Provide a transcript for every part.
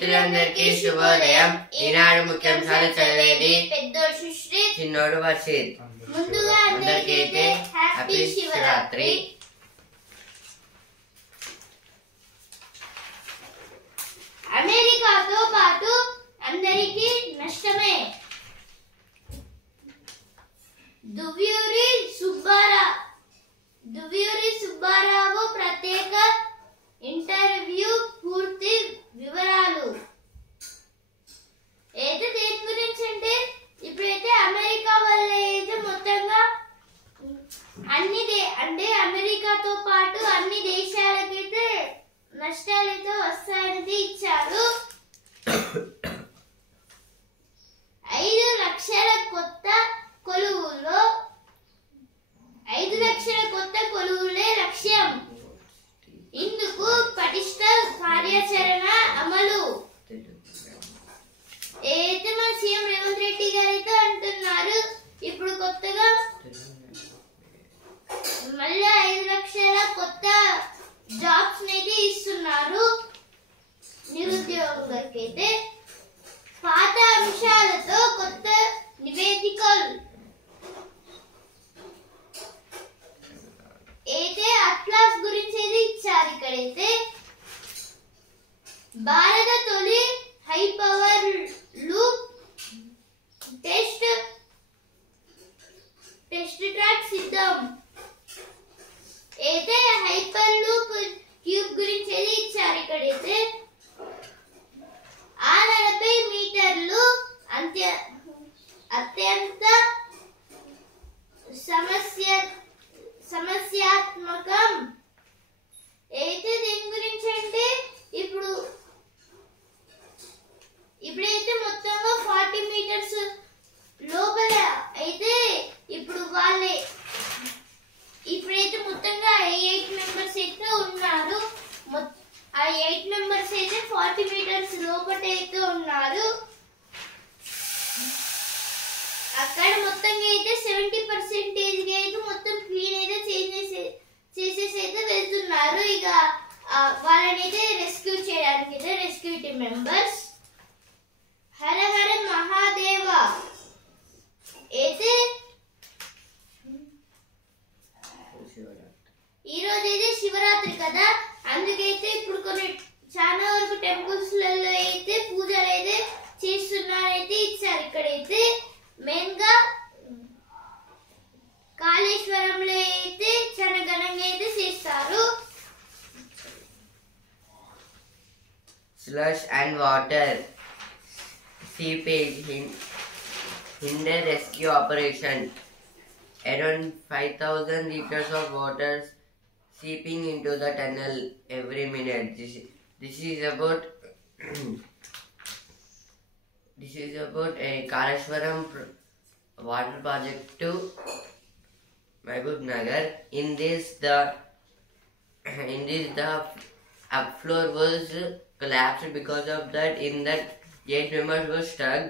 మిత్రులందరికీ శుభోదయం. ఈనాడు ముఖ్యాంశాలు చదివేది పెద్దోడు సుశ్రీ, చిన్నోడు వర్షిత్. ముందుగా అందరికీ హ్యాపీ శివరాత్రి. అమెరికాతో పాటు అందరికీ నష్టమే. దువ్వూరి సుబ్బారావు ప్రత్యేక ఇంటర్వ్యూ పూర్తి వివరాలు. అయితే దేని గురించి అంటే ఇప్పుడైతే అమెరికా వల్ల అయితే మొత్తంగా అంటే అమెరికాతో పాటు అన్ని దేశాలకైతే నష్టాలైతే వస్తాయని ఇచ్చారు. 5 లక్షల కొత్త కొలువులే లక్ష్యం. ఇందుకు పటిష్ట కార్యాచరణ అమలు. అయితే మన సీఎం రేవంత్ రెడ్డి గారు అయితే అంటున్నారు, ఇప్పుడు కొత్తగా మళ్ళీ 5 లక్షల కొత్త జాబ్స్ అయితే ఇస్తున్నారు నిరుద్యోగులకైతే. పాత అంశాలతో కొత్త నివేదికలు అయితే అట్లాస్ గురించి అయితే ఇచ్చారు. ఇక్కడైతే భారత తొలి high power loop test track సిద్ధం. అయితే హైపర్ లూప్ ట్యూబ్ గురించి అయితే ఇచ్చారు. ఇక్కడైతే 40 మీటర్లు అత్యంత సమస్యాత్మకం. అయితే దీని గురించి అంటే ఇప్పుడైతే మొత్తంగా 40 మీటర్స్ లోపల అయితే ఇప్పుడైతే మొత్తంగా 8 మెంబర్స్ అయితే ఉన్నారు. ఆ 8 మెంబర్స్ అయితే 40 మీటర్స్ లోపల అయితే ఉన్నారు. అక్కడ మొత్తంగా అయితే 70% అయితే మొత్తం క్లీన్ అయితే చేసేసి అయితే వెళ్తున్నారు. ఇక వాళ్ళని అయితే రెస్క్యూ చేయడానికి అయితే రెస్క్యూ టీమ్ మెంబర్స్. హర హర మహాదేవ. అయితే ఈ రోజు అయితే శివరాత్రి కదా, అందుకైతే ఇప్పుడు కొన్ని చాలా వరకు టెంపుల్స్ లలో అయితే పూజలు అయితే చేస్తున్నారైతే ఇచ్చారు. ఇక్కడైతే మెయిన్ గా కాళేశ్వరంలో అయితే చాలా ఘనంగా అయితే చేస్తారు. Slush and water seepage hinder rescue operation. Around 5,000 liters of water seeping into the tunnel every minute. This is about a Kaleshwaram water project to Mahbub Nagar. In this the upfloor was collapsed. Because of that, 8 members were stuck,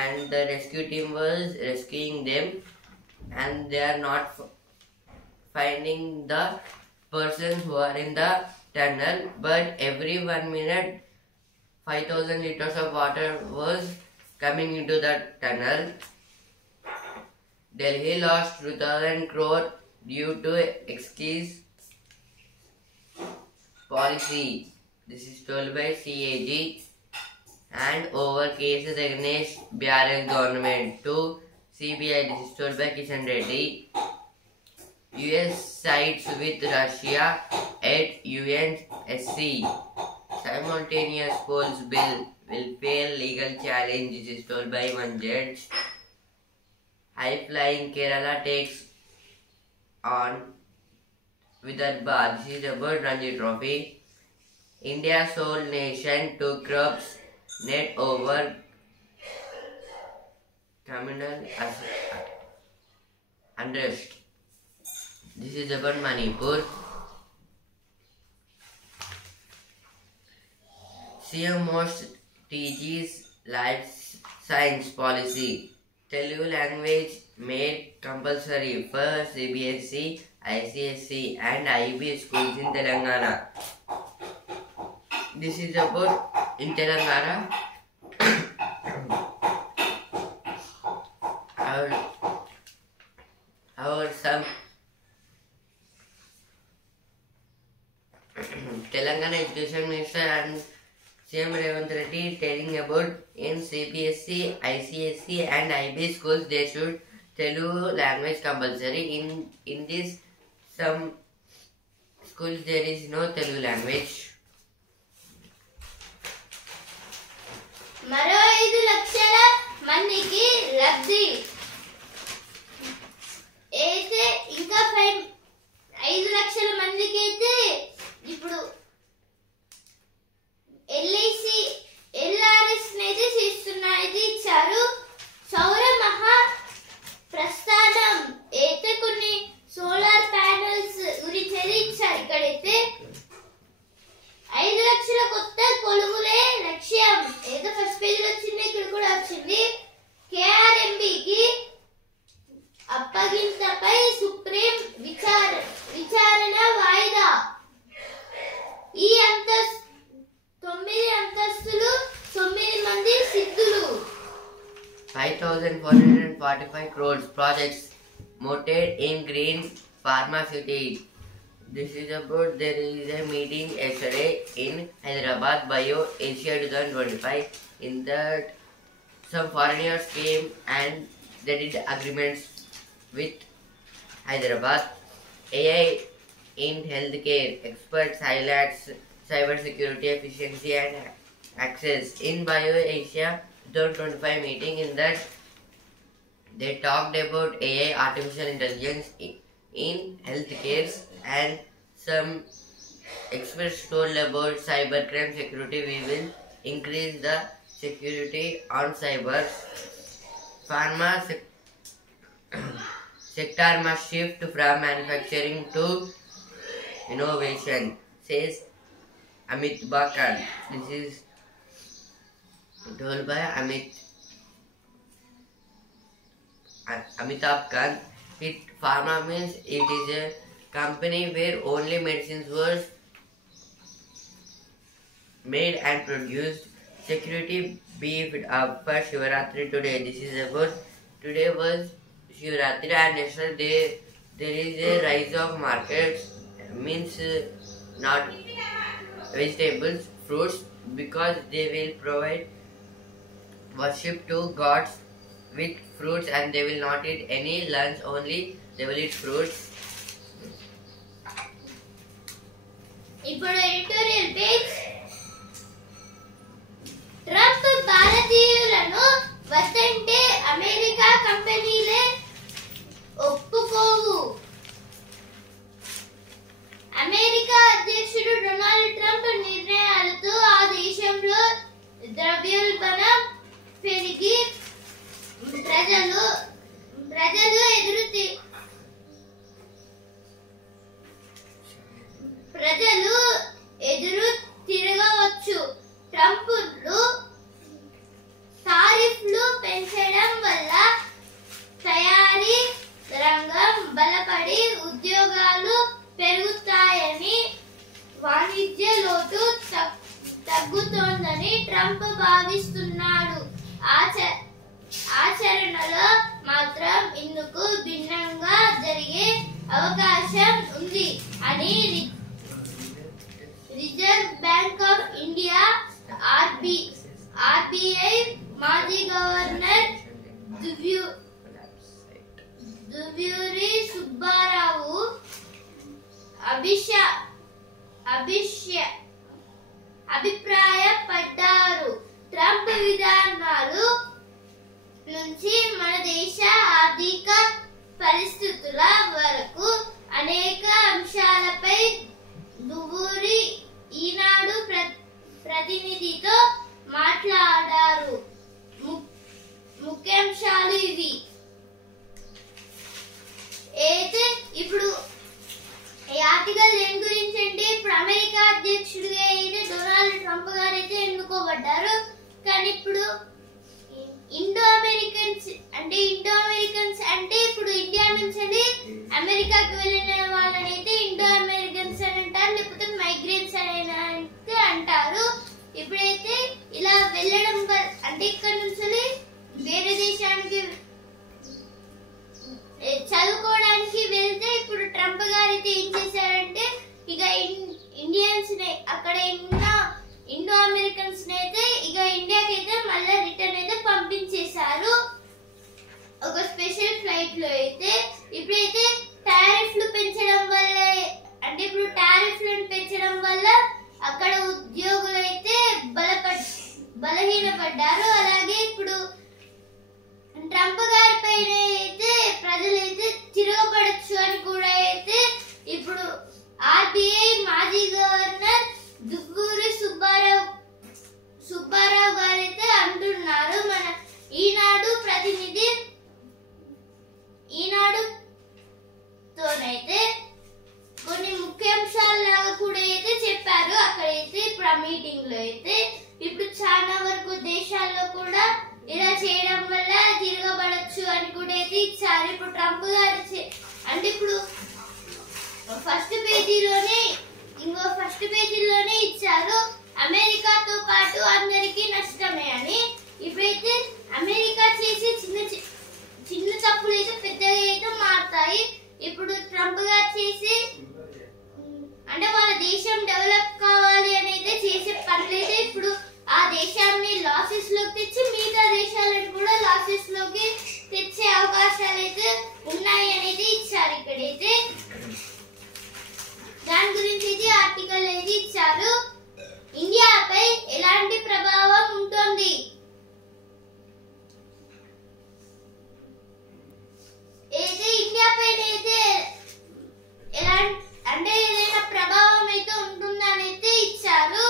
and the rescue team was rescuing them, and they are not finding the persons who are in the tunnel. But every 1 minute 5,000 liters of water was coming into the tunnel. Delhi lost 2,000 crore due to excise policy. This is told by CAG. And over cases against BRS government to CBI. This is told by Kishan Reddy. US sides with Russia at UNSC. Simultaneous polls bill will fail legal challenge. This is told by one judge. High flying Kerala takes on Vidarbha. This is about Ranji Trophy. India sole nation to crops net over communal unrest. This is about Manipur. CM most TG's life science policy. Telugu language made compulsory for CBSE, ICSE and IB schools in Telangana. This is about in Telangana. Our some Telangana Education Minister and CM Revanth Reddy telling about in CBSE, ICSE and IB schools they should Telugu language compulsory. In this some schools there is no Telugu language. మరో 5 లక్షల మందికి లబ్ధి. అయితే ఇంకా 5 లక్షల మందికి అయితే ఇప్పుడు LRS అయితే చేస్తున్నది ఇచ్చారు. సౌర మహా ప్రస్థానం అయితే కొన్ని సోలార్ ప్యానెల్స్ గురించి ఇచ్చారు. ఇక్కడైతే 5 లక్షల కొత్త కొలువులే లక్ష్యం. ఏదో ఫస్ట్ పేజ్ వచ్చింది, ఇక్కడ కూడా వచ్చింది. KRMBకి అప్పగింతపై సుప్రీం విచారణ వాయిదా. ఈ 9 అంతస్తులు 9 మంది సిద్ధులు. 5,445 crores projects mounted in green pharmaceutical. This is about there is a meeting yesterday in Hyderabad Bio Asia 2025. In that some foreigners came and they did agreements with Hyderabad. AI in healthcare experts highlights cyber security, efficiency and access in Bio Asia 2025 meeting. In that they talked about AI, artificial intelligence in healthcare, and some experts told about cybercrime security. We will increase the security on cyber. Pharma sector must shift from manufacturing to innovation, says Amitabh Kant. This is told by Amitabh Kant. Pharma means it is a company where only medicines were made and produced. Security beefed up for Shivaratri today. This is about today was Shivaratri and yesterday there is a rise of markets, means not vegetables, fruits, because they will provide worship to gods with fruits and they will not eat any lunch, only they will eat fruits. ఇప్పుడు editorial page. Trump భారతీయులను వద్దంటే America కంపెనీలే ఒప్పుకోవు. America అధ్యక్షుడు Donald Trump నిర్ణయాలతో ఆ దేశంలో ద్రవ్యోల్బణం పెరిగి ప్రజలు ఎదురు తిరగవచ్చు. ట్రంప్లు టారిఫ్లు పెంచడం వల్ల తయారీ రంగం బలపడి ఉద్యోగాలు పెరుగుతాయని, వాణిజ్య లోటు తగ్గుతోందని ట్రంప్ భావిస్తున్నాడు. ఆచరణలో మాత్రం ఇందుకు భిన్నంగా జరిగే అవకాశం ఉంది అని reserve bank of India RBI మాజీ గవర్నర్ దువ్యూరి సుబ్బారావు అభిప్రాయపడ్డారు. ట్రంప్ విధానాలు నుంచి మన దేశ ఆర్థిక పరిస్థితుల వరకు అనేక అంశాలపై దువ్వూరి ఈనాడు ప్రతినిధితో మాట్లాడారు. ముఖ్యాంశాలు ఇవి. అయితే ఇప్పుడు ఈ ఆర్టికల్ దేని గురించి అంటే ఇప్పుడు అమెరికా అధ్యక్షుడిగా అయితే డొనాల్డ్ ట్రంప్ గారు అయితే ఎన్నుకోబడ్డారు. కానీ ఇప్పుడు ఇండో అమెరికన్స్ అంటే ఇప్పుడు ఇండియా నుంచి అమెరికాకి వెళ్ళిన వాళ్ళని అయితే ఇండో అమెరికన్స్ అని అంటారు, లేకపోతే మైగ్రెంట్స్ అని అయితే అంటారు. ఇప్పుడైతే ఇలా వెళ్ళడం అంటే ఇక్కడ నుంచి వేరే దేశానికి చదువుకోవడానికి వెళ్తే ఇప్పుడు ట్రంప్ గారు అయితే ఏం చేశారంటే ఇక ఇండియన్స్ అక్కడ ఇండో అమెరికన్స్ అయితే ఇక ఇండియాకి అయితే మళ్ళీ రిటర్న్ అయితే పంపించేశారు ఒక స్పెషల్ ఫ్లైట్ లో అయితే. ఇప్పుడైతే టారిఫ్లు పెంచడం వల్ల అంటే ఇప్పుడు టారిఫ్లను పెంచడం వల్ల అక్కడ ఉద్యోగులు అయితే బలహీనపడ్డారు. అలాగే ఇప్పుడు ట్రంప్ గారి పైన అయితే ప్రజలైతే తిరగబడచ్చు అని కూడా అయితే ఇప్పుడు ఆర్బీఐ మాజీ గవర్నర్ దువ్వూరి సుబ్బారావు గారు అయితే అంటున్నారు. మన ఈనాడుతోనైతే కొన్ని ముఖ్యాంశాలు కూడా అయితే చెప్పారు అక్కడైతే ఇప్పుడు ఆ మీటింగ్ లో అయితే. ఇప్పుడు చాలా వరకు దేశాల్లో కూడా ఇలా చేయడం వల్ల తిరగబడచ్చు అని కూడా అయితే ఇచ్చారు. ఇప్పుడు ట్రంప్ గారు అంటే ఇప్పుడు ఫస్ట్ పేజీలోనే ఇచ్చారు అమెరికాతో పాటు అందరికీ నష్టమే అని. ఇప్పుడైతే అమెరికా చేసే చిన్న తప్పులు అయితే పెద్దగా అయితే మారుతాయి. ఇప్పుడు ట్రంప్ గారు చేసి అంటే వాళ్ళ దేశం డెవలప్ కావాలి అని అయితే చేసే పనులైతే ఇప్పుడు ఆ దేశాన్ని లాసెస్ లోకి తెచ్చి మిగతా దేశాలను కూడా లాసెస్ లోకి తెచ్చే అవకాశాలు అయితే ఉన్నాయి అనేది ఇచ్చారు ఇక్కడైతే. దాని గురించి అయితే ఆర్టికల్ అయితే ఇచ్చారు. ఇండియాపై ఎలాంటి ప్రభావం ఉంటుంది? అయితే ఇండియా పైన అయితే అంటే ఏదైనా ప్రభావం అయితే ఉంటుందని అయితే ఇచ్చారు.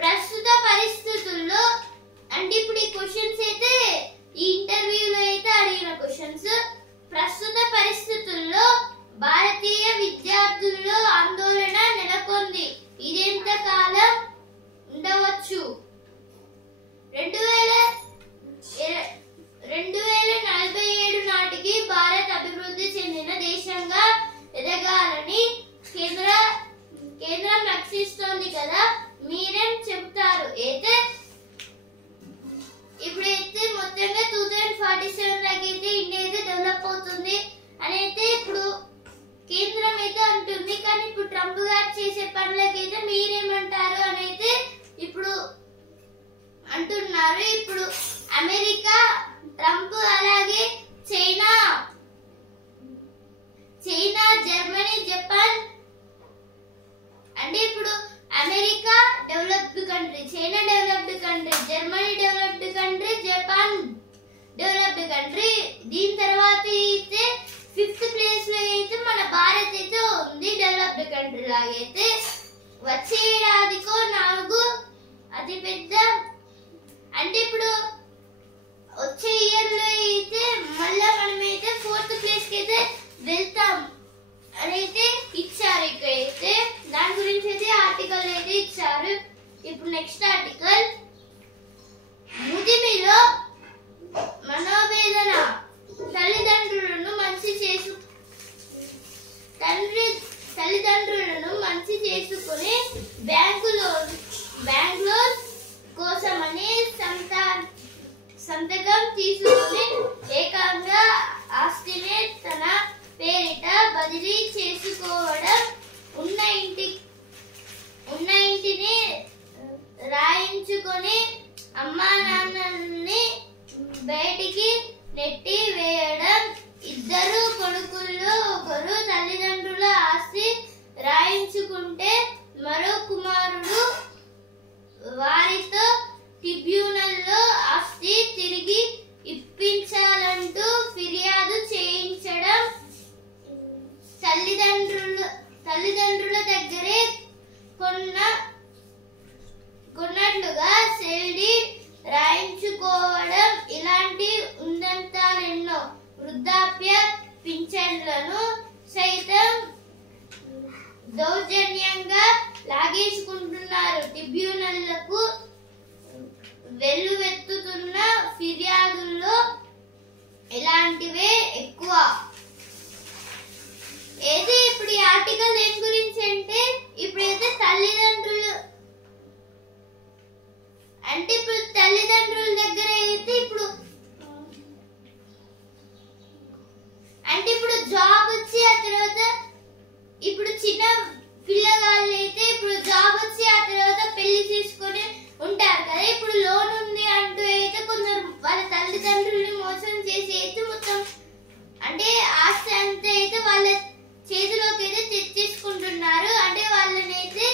ప్రస్తుత పరిస్థితుల్లో అంటే ఇప్పుడు ఈ క్వశ్చన్స్ అయితే ఈ ఇంటర్వ్యూలో అయితే అడిగిన క్వశ్చన్స్. ప్రస్తుత పరిస్థితుల్లో భారతీయ విద్యార్థుల్లో ఆందోళన నెలకొంది. ఇదెంత కాలం ఉండవచ్చు? 2047 నాటికి భారత్ అభివృద్ధి చెందిన దేశంగా ఎదగాలని కేంద్రం లక్షిస్తోంది కదా, మీరేం చెప్తారు? అయితే ఇప్పుడైతే మొత్తంగా 2047 దాకా అయితే ఇండియా అయితే డెవలప్ అవుతుంది అని అయితే ఇప్పుడు కేంద్రం అయితే అంటుంది. కానీ ఇప్పుడు ట్రంప్ గారు చేసే పనులకైతే మీరేమంటారు అని అయితే ఇప్పుడు అంటున్నారు. ఇప్పుడు అమెరికా, ట్రంప్ అలాగే చైనా, జర్మనీ, జపాన్ అంటే ఇప్పుడు America developed country, China developed country, Germany developed country, Japan developed country. దీని తర్వాత అయితే 5th ప్లేస్ లో అయితే మన భారత్ అయితే ఉంది డెవలప్డ్ కంట్రీ లాగైతే. వచ్చే ఏడాదికో 4 అతి పెద్ద అంటే ఇప్పుడు వచ్చే ఇయర్ లో అయితే మళ్ళా మనమైతే 4th ప్లేస్ కి అయితే వెళ్తాం అని అయితే ఇచ్చారు ఇక్కడైతే. దాని గురించి అయితే ఆర్టికల్ అయితే ఇచ్చారు. ఇప్పుడు నెక్స్ట్ ఆర్టికల్, ముదిమిలో మనోవేదన, తల్లిదండ్రులను మంచి చేసుకుని బ్యాంకులోన్ కోసమని సంతకం తీసుకుని ఏకంగా ఆస్తిని తన పేరిట బదిలీ చేసుకోవడం, ఉన్న ఇంటిని రాయించుకొని అమ్మా నాన్నల్ని బయటికి నెట్టి వేయడం, 2 కొడుకుల్లో ఒకరు తల్లిదండ్రుల ఆస్తి రాయించుకుంటే మరో కుమారుడు వారితో ట్రిబ్యునల్లో ఆస్తి తిరిగి ఇప్పించాలంటూ ఫిర్యాదు చేయించడం, తల్లిదండ్రుల దగ్గరే కొన్నట్లుగా సెల్ డీడ్ రాయించుకోవడం, ఇలాంటి ఉదంతాలెన్నో. వృద్ధాప్య పింఛన్లను సైతం దౌర్జన్యంగా లాగేసుకుంటున్నారు. ట్రిబ్యునల్లకు వెల్లువెత్తుతున్న ఫిర్యాదుల్లో ఇలాంటివే ఎక్కువ. ఏది ఇప్పుడు ఈ ఆర్టికల్ దేని గురించి అంటే ఇప్పుడైతే అంటే ఇప్పుడు తల్లిదండ్రుల దగ్గర అయితే ఇప్పుడు జాబ్ వచ్చి ఆ తర్వాత ఇప్పుడు చిన్న పిల్లగాళ్ళు అయితే ఇప్పుడు జాబ్ వచ్చి ఆ తర్వాత పెళ్లి చేసుకొని ఉంటారు కదా. ఇప్పుడు లోన్ ఉంది అంటూ అయితే కొందరు వాళ్ళ తల్లిదండ్రుల్ని మోసం చేసి అయితే మొత్తం అంటే ఆస్తి అంతా అయితే వాళ్ళ చేతిలోకి అయితే తెచ్చేసుకుంటున్నారు. అంటే వాళ్ళనైతే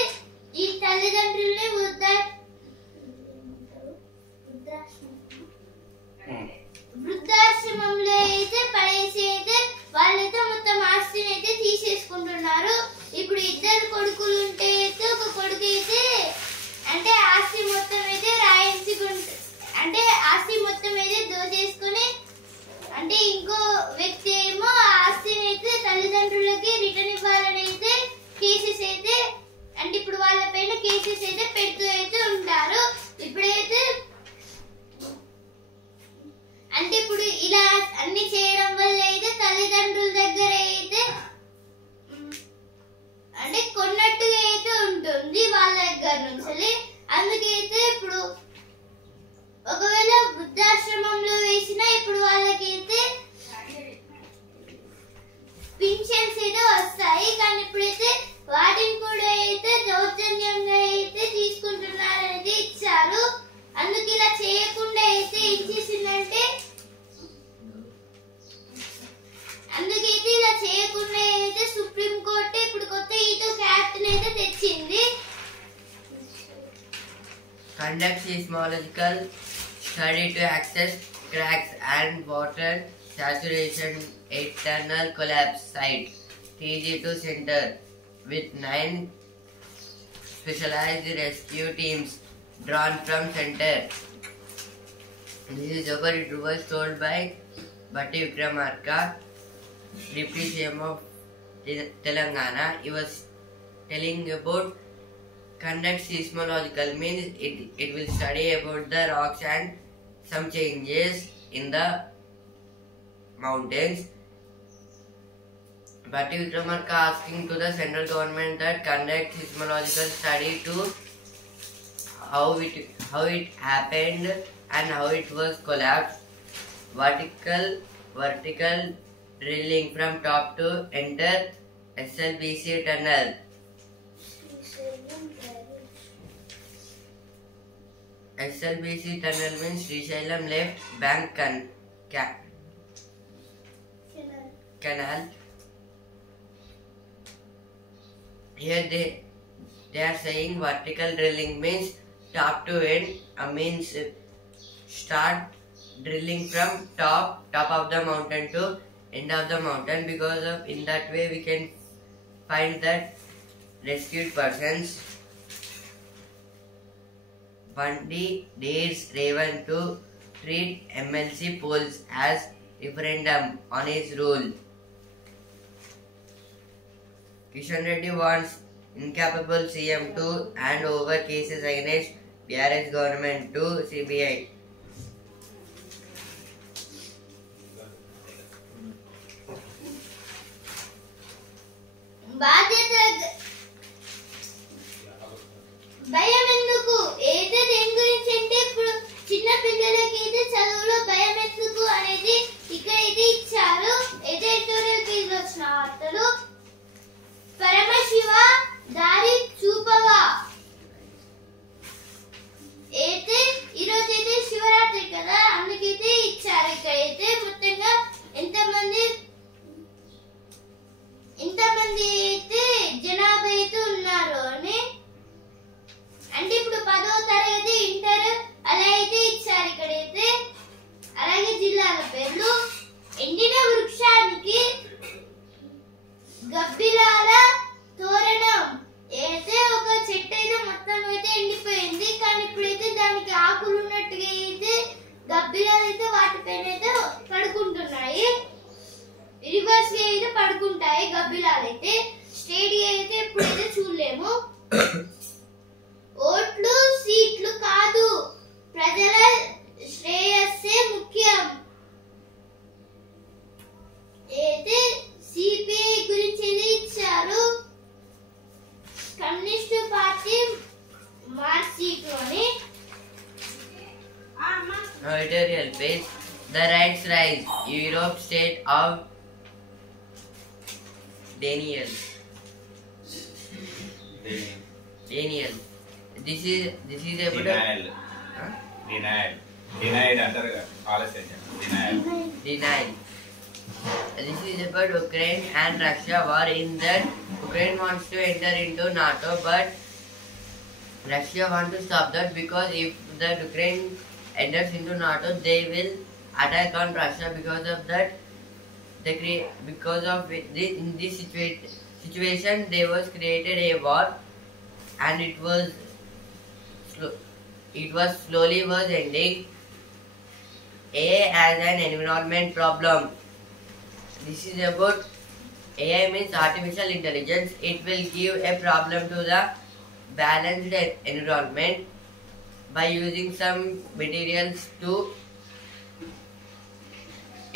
ఈ తల్లిదండ్రుల్ని వృద్ధాశ్రమంలో అయితే పడేసి అయితే వాళ్ళైతే మొత్తం ఆస్తిని అయితే తీసేసుకుంటున్నారు. ఇప్పుడు ఇద్దరు కొడుకులు ఉంటే అయితే ఒక కొడుకు అయితే అంటే ఆస్తి మొత్తం అయితే అంటే ఆస్తి మొత్తం అయితే దోచేసుకుని అంటే ఇంకో వ్యక్తి ఏమో ఆస్తిని అయితే తల్లిదండ్రులకి రిటర్న్ ఇవ్వాలని అయితే కేసెస్ అయితే అంటే ఇప్పుడు వాళ్ళ పైన కేసెస్ అయితే పెడుతూ అయితే ఉంటారు. ఇప్పుడైతే అంటే ఇప్పుడు ఇలా అన్ని చేయడం వల్ల అయితే తల్లిదండ్రుల దగ్గర అయితే అంటే కొన్నట్టుగా అయితే ఉంటుంది వాళ్ళ దగ్గర నుంచి. అందుకైతే ఇప్పుడు ఒకవేళ వృద్ధాశ్రమంలో వేసినా ఇప్పుడు వాళ్ళకైతే పింఛన్స్ అయితే వస్తాయి. కానీ ఇప్పుడైతే వాటిని కూడా అయితే దౌర్జన్యంగా అయితే తీసుకుంటున్నారనేది ఇచ్చారు. అందుకు ఇలా చేయకుండా అయితే ఇచ్చేసిందంటే అందుకైతే ఇలా చేయకుండా అయితే సుప్రీం కోర్టు ఇప్పుడు కొత్త ఈటో యాక్ట్ అయితే తెచ్చింది. Conduct seismological study to assess cracks and water saturation at tunnel collapse site TG2 center with 9 specialized rescue teams drawn from center. This is over. It was told by Bhatti Vikramarka, Deputy CM of Telangana. He was telling about conduct seismological means it will study about the rocks and some changes in the mountains. Bhatti Vikramarka asking to the central government that conduct seismological study to how it happened and how it was collapsed. Vertical drilling from top to enter SLBC tunnel. SLBC tunnel means Srisailam left bank canal. Here they are saying vertical drilling means top to end. Means start drilling from top of the mountain to end of the mountain, because of in that way we can find that rescued persons. Bandi dares Revan to treat MLC polls as referendum on his rule. Kishan Reddy wants incapable CM to hand over cases against BRS government to CBI. భయం ఎందుకు అయితే దేని గురించి అంటే ఇప్పుడు చిన్న పిల్లలకి అయితే చదువులో భయం ఎందుకు అనేది ఇక్కడైతే ఇచ్చారు. ఎడిటోరియల్ పేజ్ లో వచ్చిన వార్తలు. పరమశివ దారి చూపవా అయితే ఈరోజు అయితే శివరాత్రి కదా, అందుకైతే ఇచ్చారు. ఇక్కడైతే మొత్తంగా ఎంతమంది అయితే జనాభా అయితే ఉన్నారు అని అంటే ఇప్పుడు 10వ తరగతి ఇంటర్ అలా అయితే ఇచ్చారు ఇక్కడైతే. అలాగే జిల్లాల పేర్లు. ఎండిన వృక్షానికి గబ్బిలాల తోరణం అయితే ఒక చెట్టు అయితే మొత్తం అయితే ఎండిపోయింది. కానీ ఇప్పుడైతే దానికి ఆకులు ఉన్నట్టుగా అయితే గబ్బిలాలు అయితే వాటిపైన అయితే పడుకుంటున్నాయి. రివర్స్ గా అయితే పడుకుంటాయి గబ్బిలాలు అయితే. స్టేడియం అయితే ఎప్పుడైతే చూడలేము. ఓట్లు సీట్లు కాదు, ప్రజల శ్రేయస్సే ముఖ్యం. అయితే సిపిఐ గురించి ఇచ్చారు. కమ్యూనిస్టు పార్టీ మార్క్సిస్టులోని editorial page. The rights rise. Europe state of Daniel. This is about denial. Denied అంటారు ఆలస్యం. Denial. This is about Ukraine and Russia war, in that Ukraine wants to enter into NATO, but Russia wants to stop that, because if the Ukraine enters into NATO, they will attack on Russia. Because of that, in this situation, they was created a war, and it was slowly was ending. AI as an environment problem. This is about AI means artificial intelligence. It will give a problem to the balanced environment by using some materials to.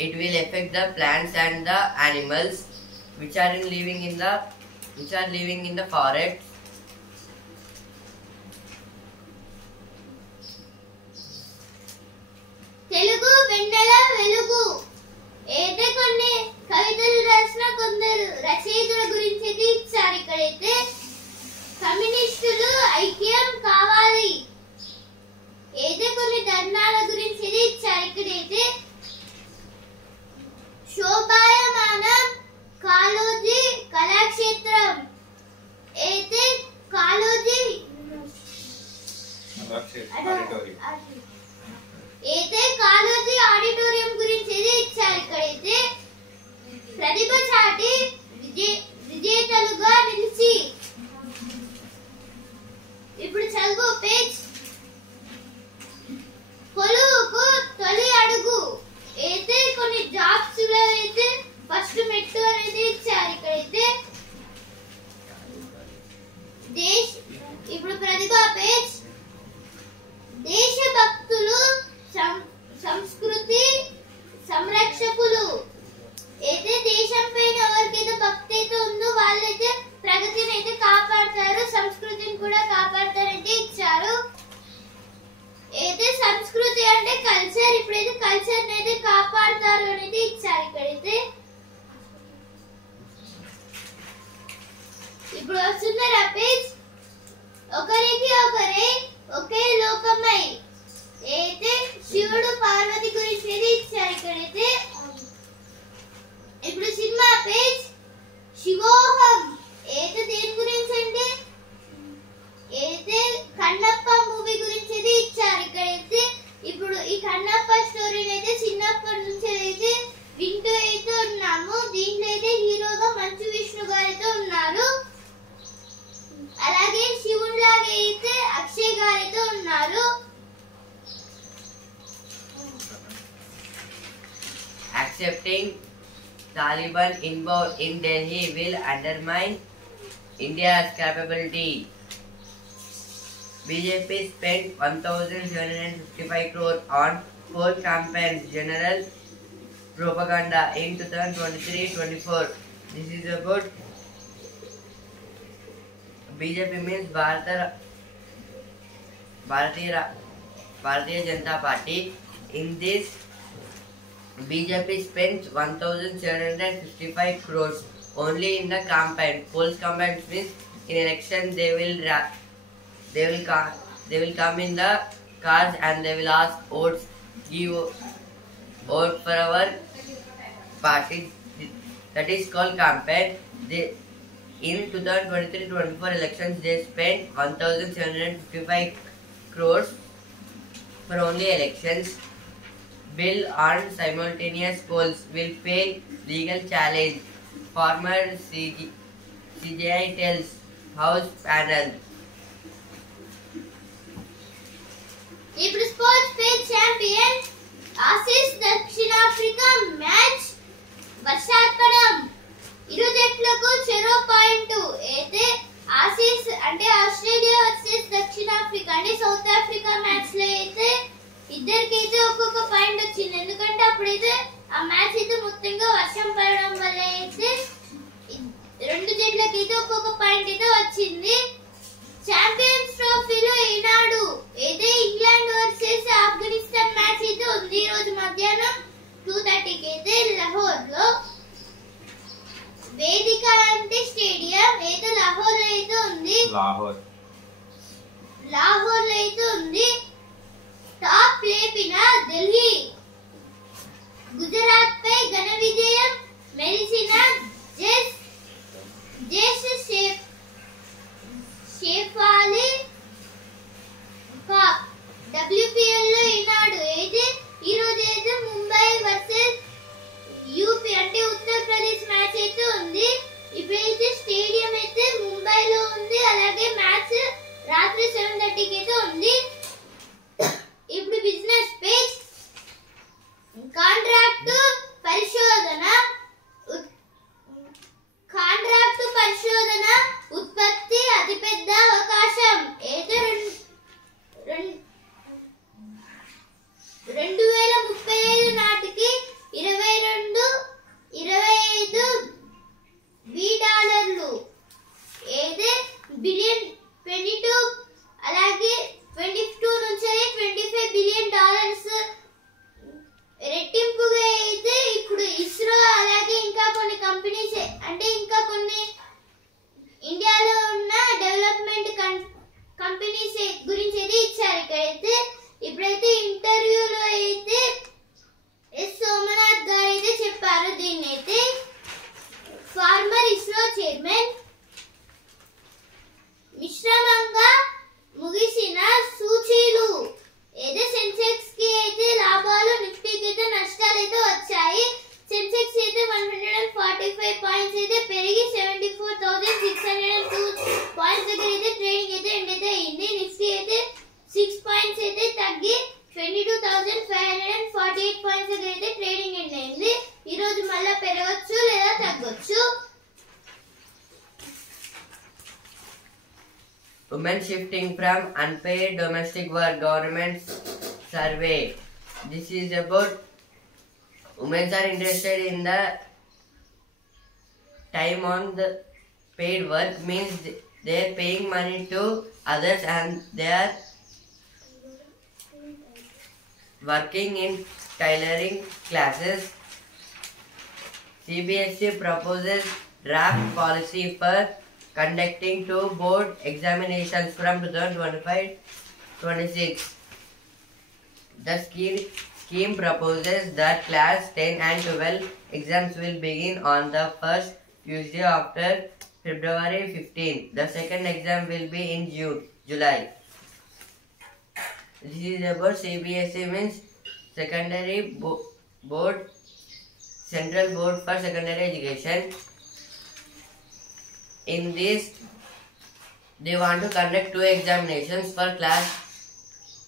It will affect the plants and the animals which are living in the forests. Telugu వెన్నెల వెలుగు. అయితే కొన్ని కవితలు రాసిన కొందరు రచయితల గురించి ఇచ్చారు. ఇక్కడైతే కమ్యూనిస్టులు ఐక్యం కావాలి. అయితే కొన్ని ధర్నాల గురించి ఇచ్చారు. ఇక్కడైతే శోభాయమానం కాళోజీ కళాక్షేత్రం. అయితే కాళోజీ ఆడిటోరియం గురించి ఇచ్చారు. ఇక్కడైతే ప్రతిభ చాటి విజేతలుగా నిలిచి. ఇప్పుడు చదువు పేజ్. కొలువుకు తొలి అడుగు. అయితే కొన్ని జాబ్స్ లో అయితే ఫస్ట్ మెట్టు అనేది ఇచ్చారు. ఇక్కడైతే ఇప్పుడు ప్రతిభ పేజ్. దేశభక్తులు సంస్కృతి సంరక్షకులు. అయితే దేశం పైన ఎవరికైతే భక్తి అయితే ఉందో వాళ్ళైతే ప్రగతిని అయితే కాపాడతారు, సంస్కృతిని కూడా కాపాడతారంటే ఇచ్చారు. అయితే సంస్కృతి అంటే కల్చర్. ఇప్పుడైతే కల్చర్ అయితే కాపాడతారు అనేది ఇచ్చారు. ఇక్కడైతే ఇప్పుడు వస్తున్నారు ఆ పేజ్. ఒకరికి ఒకరే ఒకే లోకమై. అయితే శివుడు పార్వతి గురించి ఇచ్చారు. ఇక్కడైతే ఇప్పుడు సినిమా పేజ్. శివోహం. అయితే దేని గురించి అంటే అయితే కన్నప్ప మూవీ గురించి ఇచ్చారు. ఇక్కడైతే ఇప్పుడు ఈ కన్నప్ప స్టోరీని అయితే చిన్నప్పటి నుంచి అయితే వింటూ అయితే ఉన్నాము. దీంట్లో అయితే హీరోగా మంచు విష్ణు గారు అయితే ఉన్నారు. అలాగే శివుని లాగా అయితే అక్షయ్ గారు అయితే ఉన్నారు. Accepting Taliban involved in Delhi will undermine India's capability. BJP spent 1,755 crore on 4 campaigns, general propaganda in 2023-24. This is about BJP means Bharatiya Janata Party. In this, BJP spent 1,755 crores only in the campaign. Polls campaign means in election they will come in the cars and they will ask votes, give vote for our party. That is called campaign. In 2023-24 elections, they spent 1,755 crores for only elections. Bill on simultaneous polls will fail legal challenge. Former CJI tells House panel. ఇప్పుడు sports page. Champion Aussies దక్షిణాఫ్రికా match వర్షార్పణం. ఇరు జట్లకు చెరో point. అయితే Aussies అంటే Australia versus దక్షిణాఫ్రికా అంటే south Africa match లో అయితే ఇద్దరికైతే ఒక్కొక్క పాయింట్ వచ్చింది. ఎందుకంటే అప్పుడైతే ఆ మ్యాచ్ అయితే మొత్తంగా వర్షం పడడం వల్ల అయితే రెండు జట్లకైతే ఒక్కొక్క పాయింట్ అయితే వచ్చింది. ఛాంపియన్స్ ట్రోఫీలో ఈనాడు అయితే ఇంగ్లాండ్ వర్సెస్ ఆఫ్ఘనిస్తాన్ మ్యాచ్ అయితే తగ్గి 22,548 పాయింట్స్ దగ్గర అయితే ట్రేడింగ్ ఎండ్ అయింది. ఈ రోజు మళ్ళీ పెరగచ్చు లేదా తగ్గొచ్చు. Women shifting from unpaid domestic work, government survey. This is about women are interested in the time on the paid work, means they are paying money to others and they are working in tailoring classes. CBSE proposes draft policy for conducting 2 board examinations from 2025-26. The scheme proposes that class 10 and 12 exams will begin on the first Tuesday after February 15. The second exam will be in July. This is about CBSE, means Secondary Board, Central Board for Secondary Education. In this, they want to conduct 2 examinations for class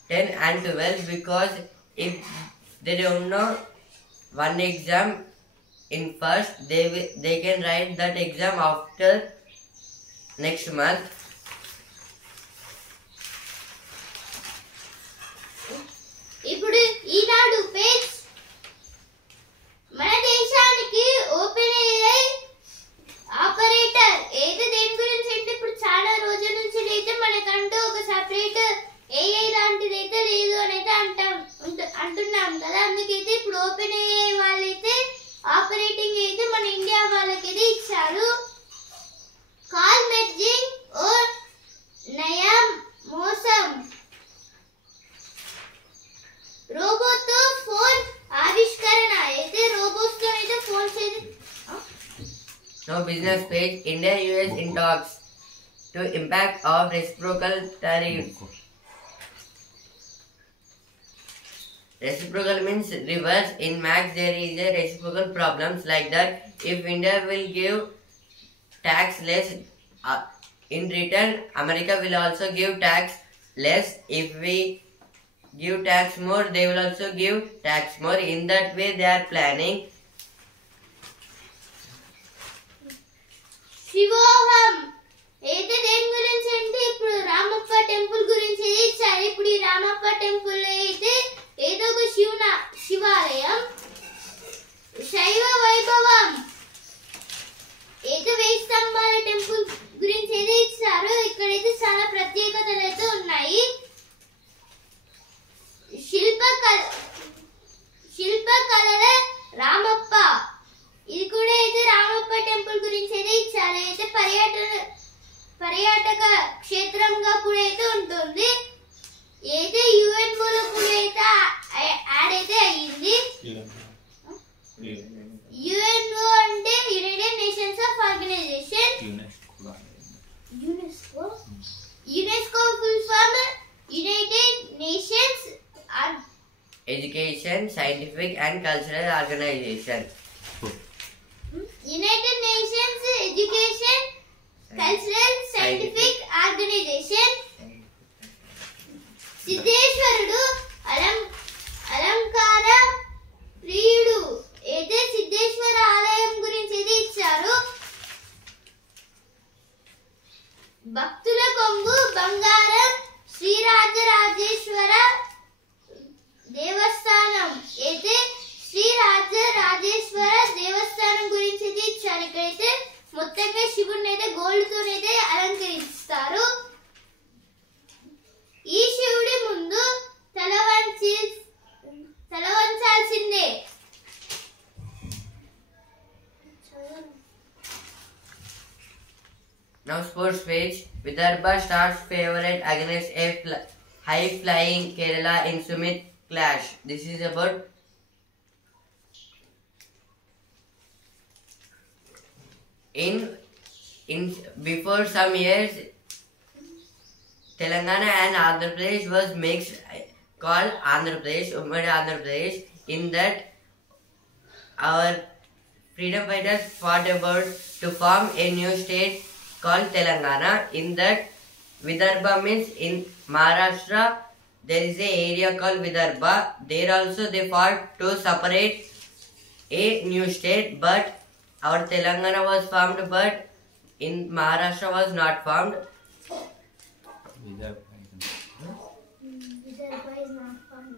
10 and 12, because if they don't know one exam in first, they can write that exam after next month. ఇప్పుడు ఈనాడు page మన దేశానికి open AI operator ఏది దేని గురించి అంటే ఇప్పుడు చాలా రోజుల నుంచి అయితే మనకంటూ ఒక సెపరేట్ ఏఐ లాంటిది అయితే లేదు అని అయితే అంటున్నాం కదా. అందుకైతే ఇప్పుడు ఓపెన్ ఏఐ వాళ్ళైతే ఆపరేటింగ్ అయితే మన ఇండియా వాళ్ళకైతే ఇచ్చారు. కాల్ మెర్జింగ్ ఓర్ నయా మోసం, రోబోతో ఫోన్ ఆవిష్కరణ అయితే రోబోట్స్ తో అయితే ఫోన్స్ అయితే. Now business page. India US in talks to impact of reciprocal tariffs. Reciprocal means reverse. In max there is a reciprocal problems like that. If India will give tax less, in return America will also give tax less. If we give tax more, they will also give tax more. In that way they are planning. శివోహం అయితే దేని గురించి అంటే ఇప్పుడు Ramappa temple గురించి ఇచ్చారు. ఇప్పుడు ఈ Ramappa temple అయితే ఏదో ఒక శివాలయం. శైవ వైభవం అయితే 1000 స్తంభాల టెంపుల్ గురించి అయితే ఇచ్చారు. ఇక్కడైతే చాలా ప్రత్యేకతలు అయితే ఉన్నాయి. శిల్పకళల రామప్ప, ఇది కూడా అయితే రామప్ప టెంపుల్ గురించి అయితే ఇచ్చారు. అయితే పర్యాటక క్షేత్రంగా కూడా అయితే ఉంటుంది. అయితే యుఎన్ఓ లో కూడా అయితే యాడ్ అయితే అయ్యింది. యుఎన్ఓ అంటే United Nations of Organization. UNESCO full form United Nations Education, Scientific and Cultural Organization. United Nations Education, Cultural, Scientific Organization. సిద్ధేశ్వరుడు అలంకార ప్రియుడు అయితే సిద్ధేశ్వర ఆలయం గురించి అయితే ఇచ్చారు. భక్తుల కొంగు బంగారం శ్రీరాజరాజేశ్వర దేవస్థానం అయితే శ్రీరాజరాజేశ్వర దేవస్థానం గురించి అయితే ఇచ్చారు. ఇక్కడైతే మొత్తంగా శివుడిని అయితే గోల్డ్ తోనైతే అలంకరిస్తారు. ఈ శివుడి ముందు తలవంచాల్సిందే. Now sports page. Vidarbha starts favorite against a high flying Kerala in Sumit clash. This is about in before some years Telangana and Andhra Pradesh was mixed, called Andhra Pradesh, Ummadi Andhra Pradesh. In that our freedom fighters fought about to form a new state called Telangana. In that Vidarbha means in Maharashtra, there is a area called Vidarbha. There also they fought to separate a new state, but our Telangana was formed, but in Maharashtra was not formed. Vidarbha is not found.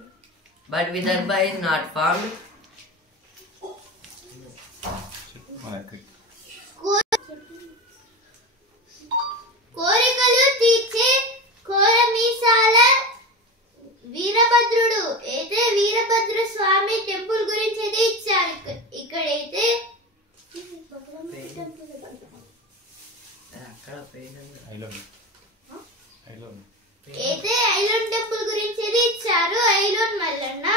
But Vidarbha is not formed. కోరికలు తీర్చే కోర మీసాల వీరభద్రుడు అయితే వీరభద్ర స్వామి temple గురించి అయితే ఇచ్చారు. ఇక్కడైతే అయితే alone temple గురించి అయితే ఇచ్చారు. ఐలోన్ మల్లన్న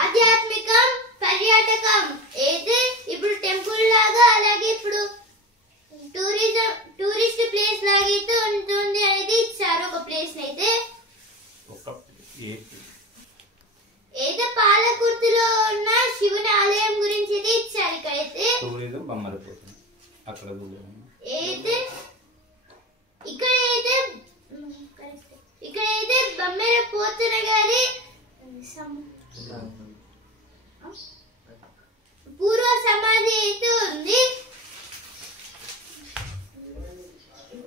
ఆధ్యాత్మికం పర్యాటకం అయితే ఇప్పుడు టెంపుల్ లాగా అలాగే ఇప్పుడు టూరిస్ట్ ప్లేస్ లాగా అయితే ఉంటుంది అనేది ఇచ్చారు. ఒక ప్లేస్ అయితే అయితే పాలకుర్తిలో ఉన్న శివుని ఆలయం గురించి అయితే ఇచ్చారు. ఇక్కడైతే అయితే ఇక్కడైతే బొమ్మెర పోతున్న గారి పూర్వ సమాధి అయితే ఉంది.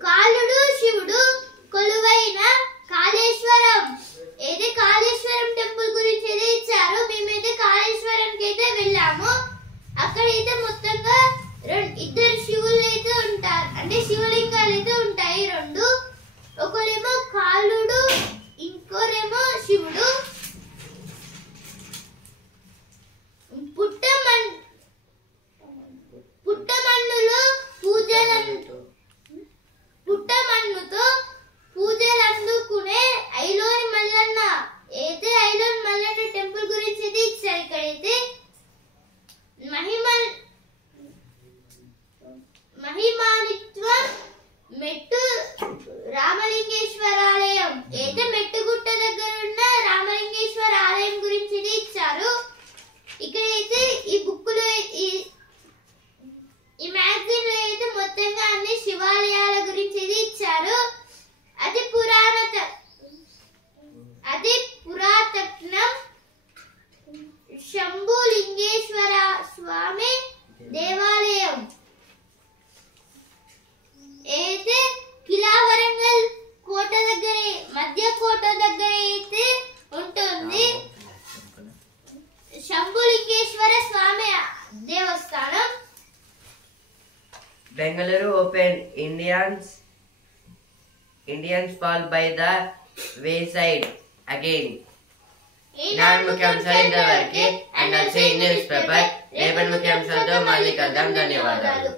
కాలుడు శివుడు కొలువైన కాళేశ్వరం అయితే కాళేశ్వరం టెంపుల్ గురించి అయితే ఇచ్చారు. మేమైతే కాళేశ్వరంకి అయితే వెళ్ళాము. అక్కడైతే మొత్తంగా ఇద్దరు శివులు అయితే ఉంటారు, అంటే శివలింగాలు అయితే ఉంటాయి రెండు. ఒకరేమో కాలుడు, ఇంకోరేమో శివుడు. పుట్టమన్నుతో పూజలు అందుకునే ఐలోని మల్లన్న అయితే ఐలోని మల్లన్న టెంపుల్ గురించి అయితే ఇచ్చారు. ఇక్కడైతే మహిమానిత్వం మెట్టు రామలింగేశ్వర ఆలయం అయితే మెట్టుగుట్ట దగ్గర ఉన్న రామలింగేశ్వర ఆలయం గురించి ఇది ఇచ్చారు. ఇక్కడైతే ఈ బుక్ లో ఈ మ్యాగజైన్ లో అయితే మొత్తంగా అన్ని శివాలయాల గురించి ఇది ఇచ్చారు. అతి పురాతనం శంభులింగేశ్వర స్వామి దేవాలయం అయితే కిలా వరంగల్ కోట దగ్గర మధ్య కోట దగ్గర అయితే ఉంటుంది. శంభులింగేశ్వర స్వామి దేవస్థానం. Bengaluru opened. Indians fall by the wayside again. ఈనాడు ముఖ్యాంశాలు ఇంతవరకే. And also in news paper రేపటి ముఖ్యాంశాలతో మళ్ళీ కలుద్దాం. ధన్యవాదాలు.